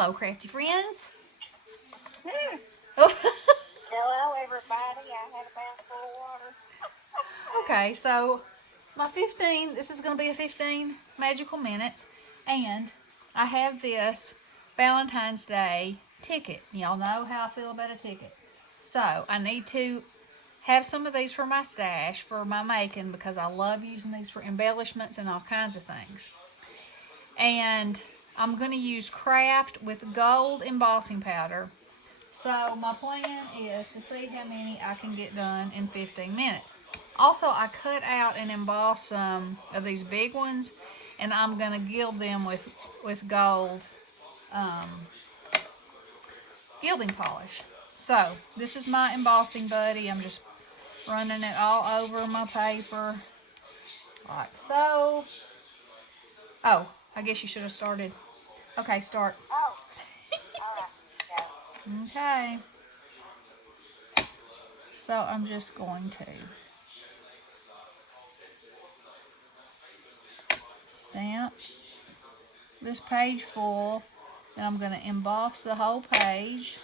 Hello, crafty friends. Hmm. Oh, Hello, everybody. I had a mouthful of water. okay, so my 15, this is going to be a 15 magical minutes, and I have this Valentine's Day ticket. Y'all know how I feel about a ticket. So I need to have some of these for my stash, for my making, because I love using these for embellishments and all kinds of things. And I'm going to use craft with gold embossing powder. So my plan is to see how many I can get done in 15 minutes. Also, I cut out and emboss some of these big ones, and I'm going to gild them with gold gilding polish. So this is my embossing buddy. I'm just running it all over my paper like so. Oh, I guess you should have started. Okay, start. Oh, all right. Go. Okay. So I'm just going to stamp this page full, and I'm going to emboss the whole page.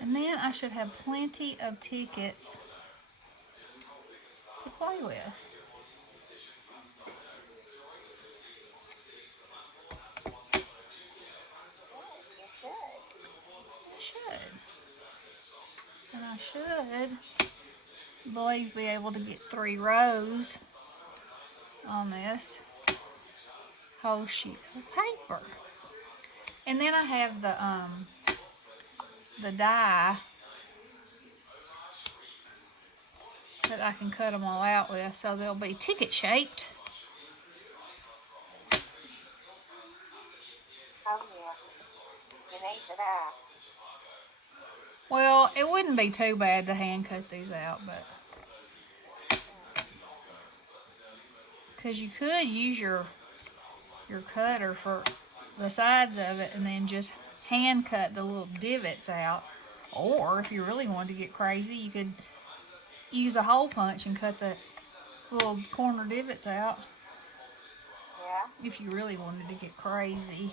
And then I should have plenty of tickets to play with. Yes, you should. I should. And I should, I believe, be able to get 3 rows on this whole sheet of paper. And then I have the die that I can cut them all out with, so they'll be ticket shaped. Oh, yeah. You need to know. Well, it wouldn't be too bad to hand cut these out, but because you could use your cutter for the sides of it and then just hand cut the little divots out. Or if you really wanted to get crazy, you could use a hole punch and cut the little corner divots out Yeah? if you really wanted to get crazy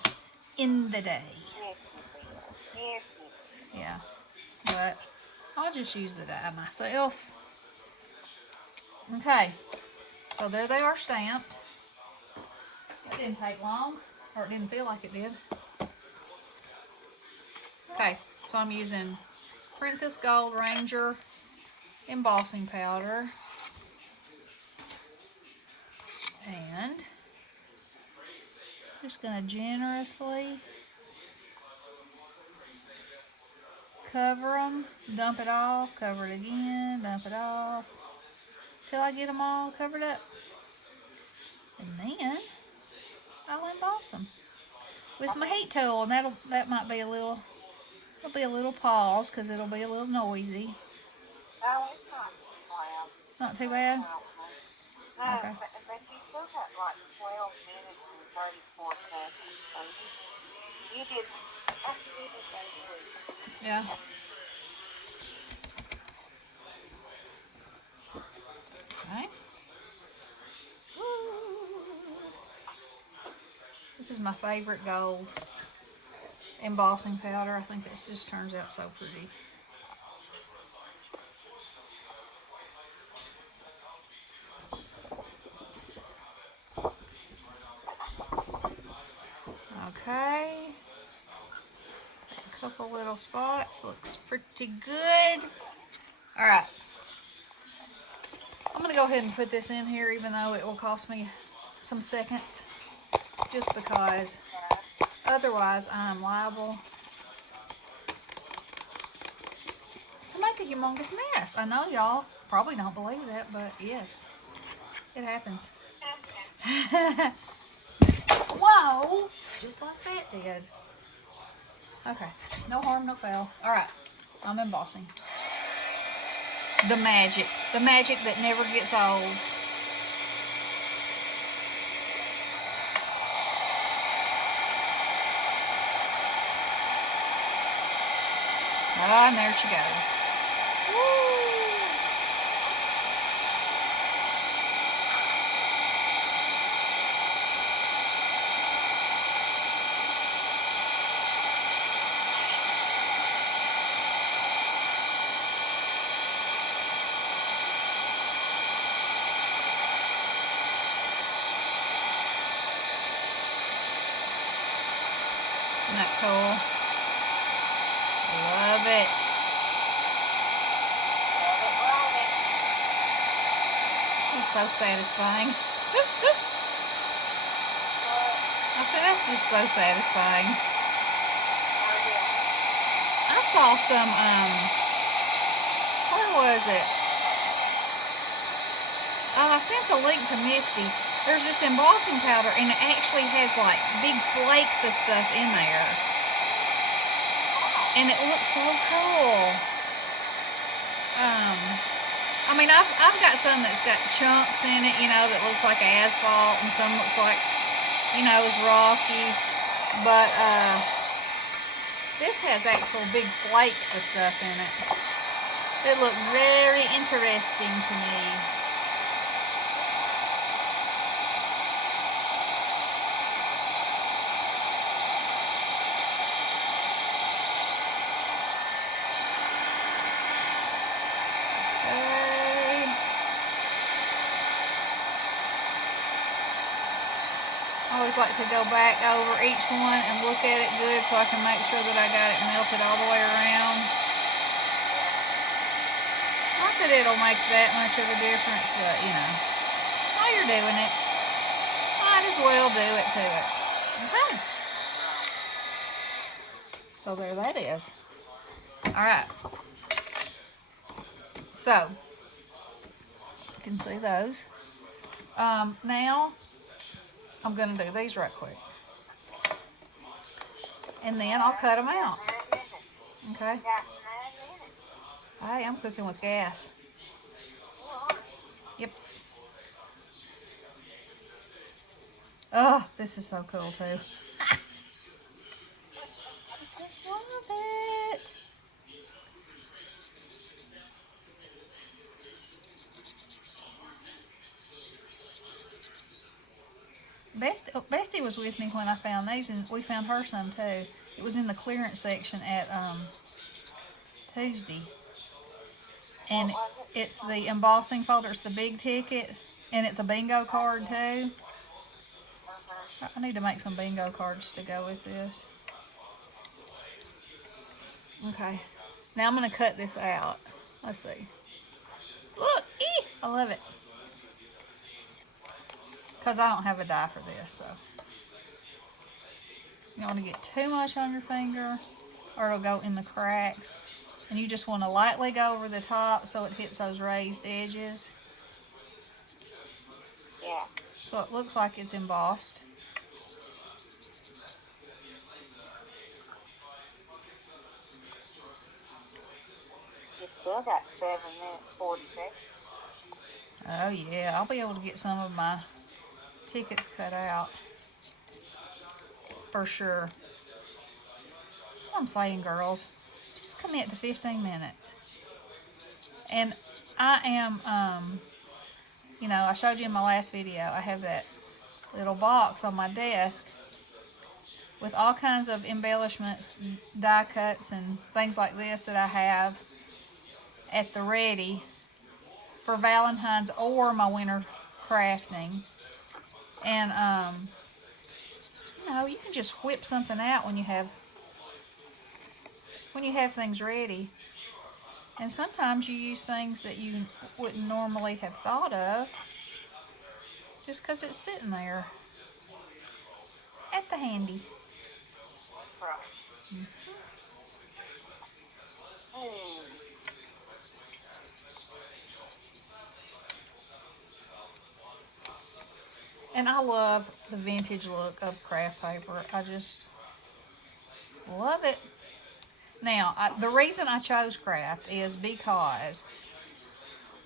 in the day. Yes, you will. Yes, you will. Yeah, but I'll just use the die myself. Okay, so there they are stamped. It didn't take long, or it didn't feel like it did. Okay, so I'm using Princess Gold Ranger embossing powder, and just going to generously cover them, dump it off, cover it again, dump it off, till I get them all covered up. And then I'll emboss them with my heat tool, and that might be it'll be a little pause because it'll be a little noisy. No, it's not too loud. Not too bad. No, Okay. but you still got like 12 minutes and 34 seconds. So you did, you did very good. Yeah. Okay. This is my favorite gold embossing powder. I think this just turns out so pretty. Okay. A couple little spots. Looks pretty good. Alright. I'm going to go ahead and put this in here even though it will cost me some seconds. Just because otherwise I'm liable to make a humongous mess. I know y'all probably don't believe that, but yes, it happens. Whoa! Just like that did. Okay, no harm, no foul. Alright, I'm embossing. The magic that never gets old. Ah, and there she goes. Woo! Isn't that cool? Love it. Love it. It's so satisfying. I said, that's just so satisfying. I saw some, where was it? Oh, I sent the link to Misty. There's this embossing powder, and it actually has like big flakes of stuff in there. And it looks so cool. I mean, I've got some that's got chunks in it, that looks like asphalt, and some looks like, is rocky. But this has actual big flakes of stuff in it. It looked very interesting to me. Okay. I always like to go back over each one and look at it good so I can make sure that I got it melted all the way around. Not that it'll make that much of a difference, but while you're doing it, might as well do it to it. Okay. So there that is. Alright. So, you can see those. Now, I'm going to do these right quick. And then I'll cut them out. Okay? Hey, I'm cooking with gas. Yep. Oh, this is so cool too. I just love it. Bestie was with me when I found these, and we found her some too. It was in the clearance section at Tuesday. And it's the embossing folder. It's the big ticket, and it's a bingo card too. I need to make some bingo cards to go with this. Okay, now I'm going to cut this out. Let's see. Look, I love it. Because I don't have a die for this, so. You don't want to get too much on your finger, or it'll go in the cracks. And you just want to lightly go over the top so it hits those raised edges. Yeah. So it looks like it's embossed. You still got 7 minutes 40 seconds. Oh yeah, I'll be able to get some of my tickets cut out. For sure. That's what I'm saying, girls. Just commit to 15 minutes. And I am, I showed you in my last video, I have that little box on my desk with all kinds of embellishments, die cuts, and things like this that I have at the ready for Valentine's or my winter crafting. And, you can just whip something out when you have things ready. And sometimes you use things that you wouldn't normally have thought of just because it's sitting there at the handy. Right. And I love the vintage look of craft paper. I just love it. Now, the reason I chose craft is because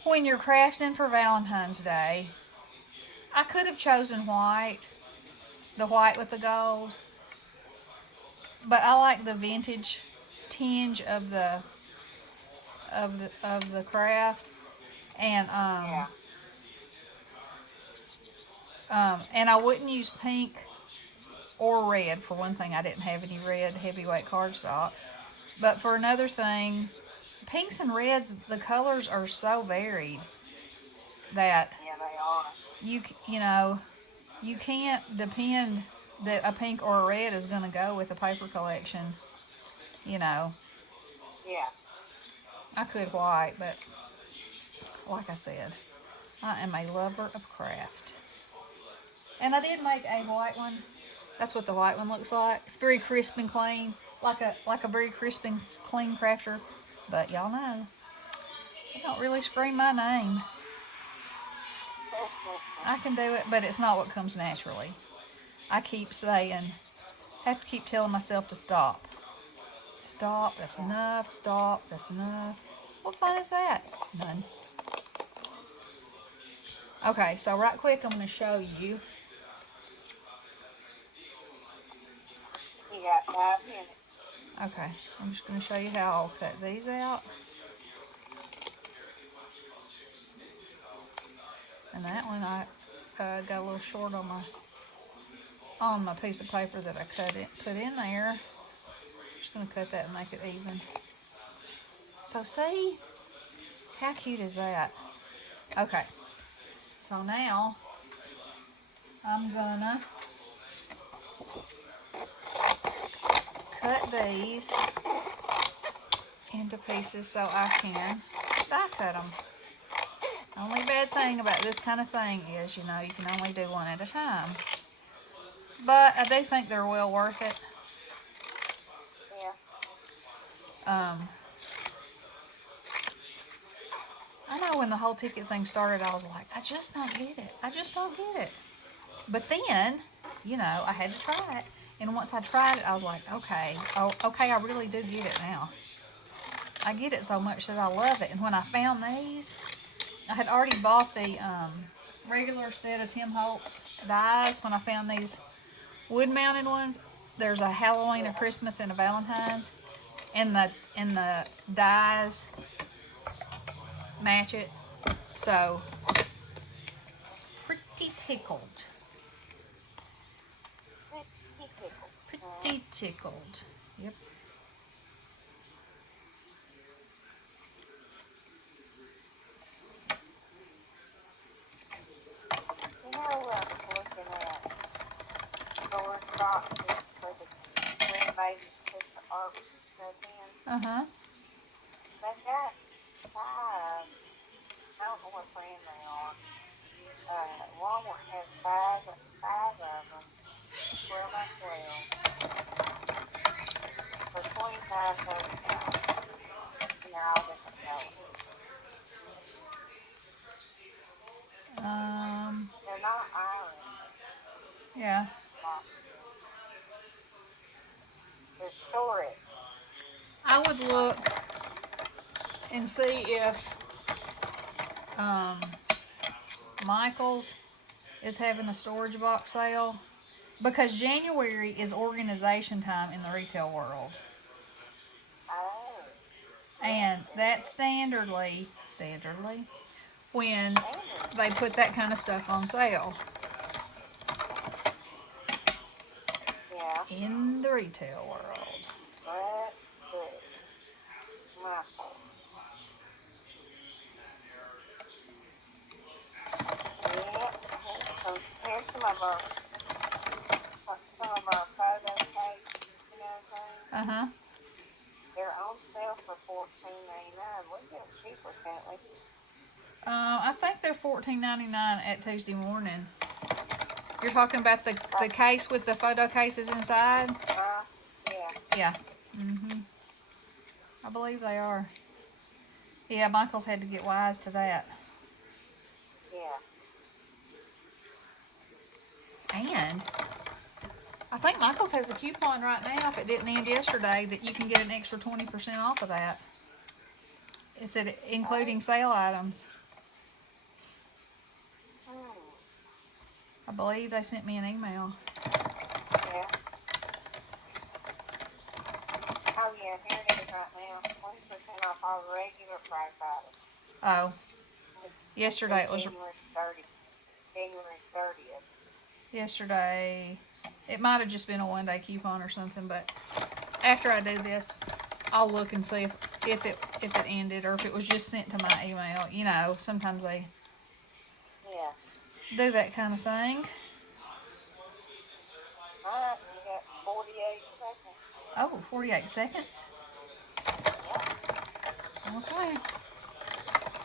when you're crafting for Valentine's Day, I could have chosen white, the white with the gold, but I like the vintage tinge of the craft, and and I wouldn't use pink or red. For one thing, I didn't have any red heavyweight cardstock. But for another thing, pinks and reds, the colors are so varied that Yeah, they are. you can't depend that a pink or a red is going to go with a paper collection. You know, Yeah. I could white, but like I said, I am a lover of craft. And I did make a white one. That's what the white one looks like. It's very crisp and clean, like a very crisp and clean crafter. But y'all know, they don't really scream my name. I can do it, but it's not what comes naturally. I keep saying, have to keep telling myself to stop. Stop, that's enough. Stop, that's enough. What fun is that? None. Okay, so right quick, I'm going to show you. You got 5 minutes. Okay, I'm just going to show you how I'll cut these out. And that one I got a little short on my piece of paper that I put in there. Just going to cut that and make it even. So see, how cute is that? Okay, so now I'm gonna cut these into pieces so I can die cut them. The only bad thing about this kind of thing is, you know, you can only do one at a time. But I do think they're well worth it. Yeah. I know when the whole ticket thing started, I was like, I just don't get it. I just don't get it. But then, you know, I had to try it. And once I tried it, I was like, okay, I really do get it now. I get it so much that I love it. And when I found these, I had already bought the regular set of Tim Holtz dies. When I found these wood-mounted ones, there's a Halloween, a Christmas, and a Valentine's, and the dies match it. So, pretty tickled. Pretty tickled. Yep. You know, looking at storage boxes for the green babies to put the art stuff in. Uh-huh. They got 5. I don't know what brand they are. Walmart has 5 of them. 12 by 12 for $25.30. And they're all different colors. They're not iron. Yeah. They're storage. I would look and see if Michael's is having a storage box sale, because January is organization time in the retail world. Oh. And that's standardly when they put that kind of stuff on sale Yeah. in the retail world. That's good. My fault. Yeah. So here's some of our photo tapes, you know what I'm saying? Uh-huh. They're on sale for $14.99. We get them cheaper, can't we? I think they're $14.99 at Tuesday morning. You're talking about the case with the photo cases inside? Yeah. Yeah. I believe they are. Yeah, Michael's had to get wise to that. Yeah. And I think Michael's has a coupon right now, if it didn't end yesterday, that you can get an extra 20% off of that. It's including sale items. I believe they sent me an email. Yeah. Oh, yeah, here it is right now. 20% off all regular price items. Oh. Yesterday it was... January 30th. Yesterday... It might have just been a one-day coupon or something, but after I do this, I'll look and see if it ended or if it was just sent to my email. You know, sometimes they Yeah. do that kind of thing. I 48 seconds? Yeah. Okay.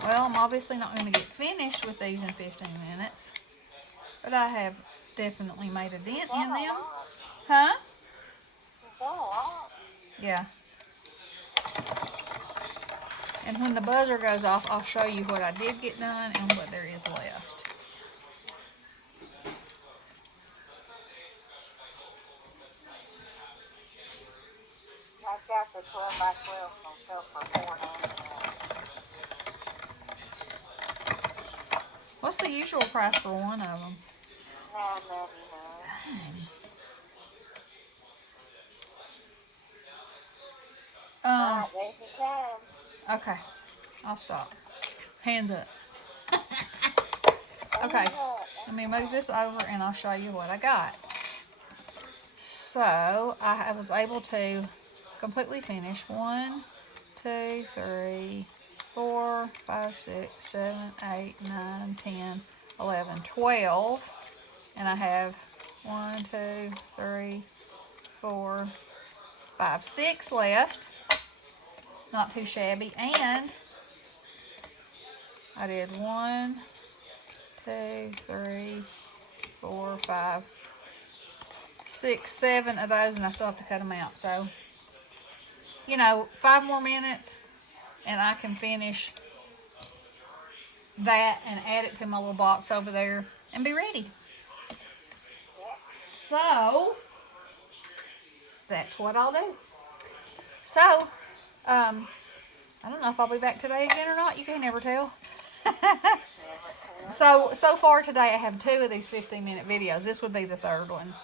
Well, I'm obviously not going to get finished with these in 15 minutes. But I have definitely made a dent in them. Huh? You've done a lot. Yeah. And when the buzzer goes off, I'll show you what I did get done and what there is left. I got the 12 by 12 on sale for $4.99. What's the usual price for one of them? $9.99. Alright, there's your time. Okay. I'll stop. Hands up. Okay. Let me move this over and I'll show you what I got. So, I was able to completely finish 1, 2, 3, 4, 5, 6, 7, 8, 9, 10, 11, 12. And I have 1, 2, 3, 4, 5, 6 left. Not too shabby. And I did 1, 2, 3, 4, 5, 6, 7 of those, and I still have to cut them out. So, 5 more minutes, and I can finish that and add it to my little box over there and be ready. So, that's what I'll do. So, I don't know if I'll be back today again or not. You can never tell. So far today I have 2 of these 15-minute videos. This would be the 3rd one.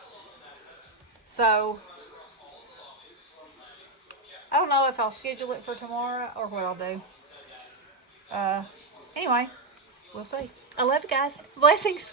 So, I don't know if I'll schedule it for tomorrow or what I'll do. Anyway, we'll see. I love you guys. Blessings.